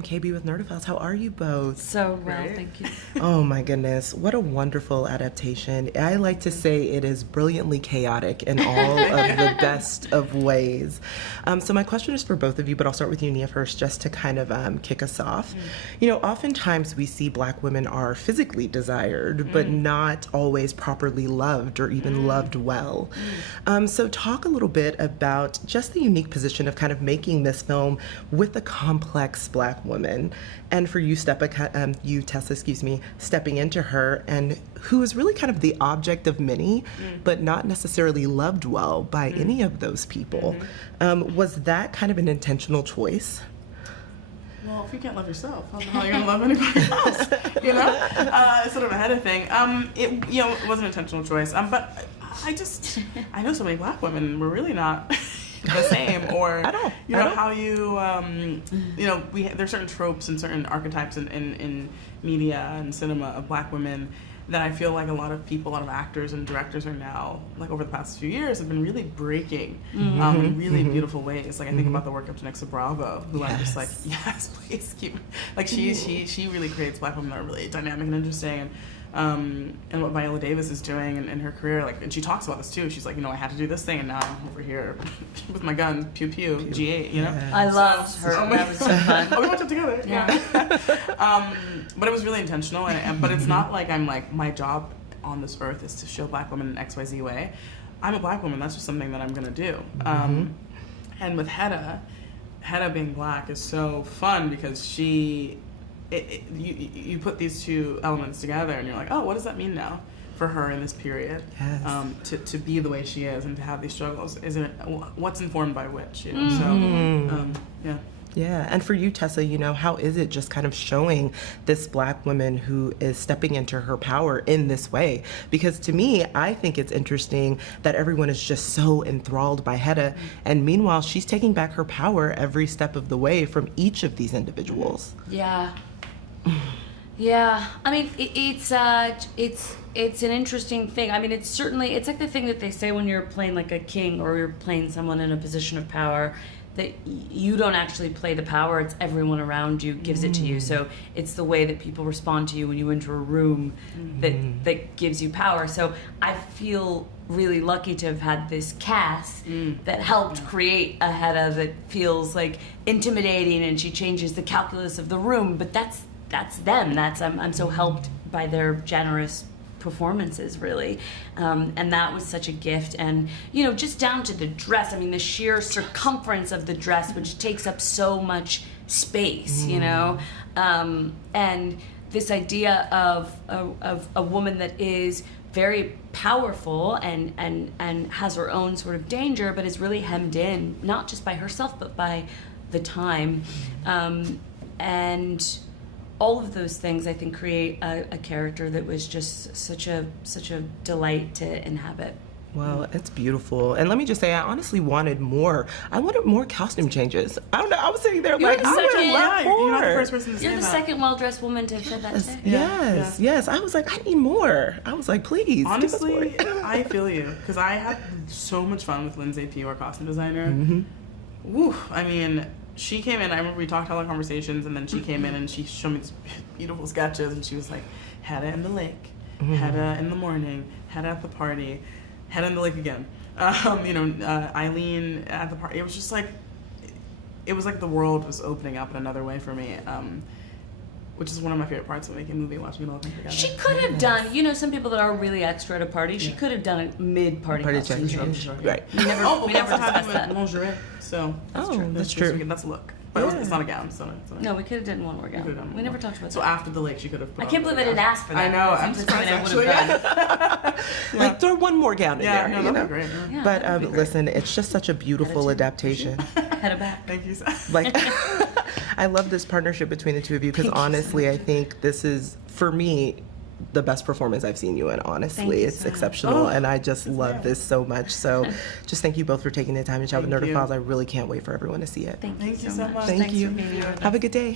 I'm KB with Nerdophiles. How are you both? So well, thank you. Oh my goodness, what a wonderful adaptation. I like to say it is brilliantly chaotic in all of the best of ways. So my question is for both of you, but I'll start with you, Nia, first, just to kind of kick us off. You know, oftentimes we see Black women are physically desired, but not always properly loved or even loved well. So talk a little bit about just the unique position of kind of making this film with a complex Black woman, and for you, Tessa, stepping into her, and who is really kind of the object of many, but not necessarily loved well by any of those people. Was that kind of an intentional choice? Well, if you can't love yourself, how the hell are you gonna love anybody else? You know, it's sort of a HEDDA thing. It was an intentional choice. But I know so many Black women. We're really not the same, or how there's certain tropes and certain archetypes in media and cinema of Black women that I feel like a lot of people, a lot of actors and directors are now, like over the past few years, have been really breaking in really beautiful ways. Like I think about the work of Janexa Bravo, who I'm just like, yes, please keep. Like she really creates Black women that are really dynamic and interesting. And what Viola Davis is doing in her career, like, and she talks about this too. She's like, I had to do this thing, and now I'm over here with my gun, pew pew, G8. You know, I loved her. That was so fun. Oh, we watched it together. Yeah. But it was really intentional, but it's not like I'm like, my job on this earth is to show Black women in XYZ way. I'm a Black woman. That's just something that I'm gonna do. And with HEDDA being Black is so fun because you put these two elements together and you're like, oh, what does that mean now for her in this period? Yes. To be the way she is and to have these struggles, what's informed by which? You know? So Yeah, and for you, Tessa, how is it just kind of showing this Black woman who is stepping into her power in this way? Because to me, I think it's interesting that everyone is just so enthralled by HEDDA, and meanwhile, she's taking back her power every step of the way from each of these individuals. Yeah. Yeah, I mean, it's an interesting thing. I mean, it's like the thing that they say when you're playing like a king or you're playing someone in a position of power, that you don't actually play the power, it's everyone around you gives it to you. So it's the way that people respond to you when you enter a room that gives you power. So I feel really lucky to have had this cast that helped create a HEDDA that feels like intimidating, and she changes the calculus of the room, but that's them. I'm so helped by their generous performances, really, and that was such a gift. And just down to the dress, I mean, the sheer circumference of the dress, which takes up so much space, and this idea of a woman that is very powerful and has her own sort of danger, but is really hemmed in not just by herself but by the time, and all of those things, I think, create a character that was just such a delight to inhabit. Well, it's beautiful. And let me just say, I honestly wanted more. I wanted more costume changes. I don't know. I was sitting there like, I would have loved more. You're not the first person to say that. You're the second well-dressed woman to have said that today. Yes. I was like, I need more. I was like, please. Honestly, I feel you. Because I had so much fun with Lindsay P., our costume designer. Woo, I mean, she came in, I remember we talked all our conversations, and then she came in and she showed me these beautiful sketches, and she was like, HEDDA in the lake, HEDDA in the morning, HEDDA at the party, HEDDA in the lake again. Eileen at the party. It was just like, it was like the world was opening up in another way for me, which is one of my favorite parts of making a movie, watching it all come together. She could have done, some people that are really extra at a party, she could have done a mid-party costume change. Right. We never discussed that. Lingerie, so that's true. That's a look. But it's not a gown, so no, we could have done one more gown. We never talked about that. So after the lake, she could have put I can't believe I didn't ask for that. I know, I'm surprised actually. Like, throw one more gown in there. That'd be great. Yeah, but listen, it's just such a beautiful adaptation. HEDDA back. Thank you. Like, I love this partnership between the two of you, because honestly, I think this is, for me, the best performance I've seen you in, honestly. It's exceptional, and I just love this so much. So just thank you both for taking the time to chat with Nerdophiles. I really can't wait for everyone to see it. Thank you so much. Thank you. Have a good day.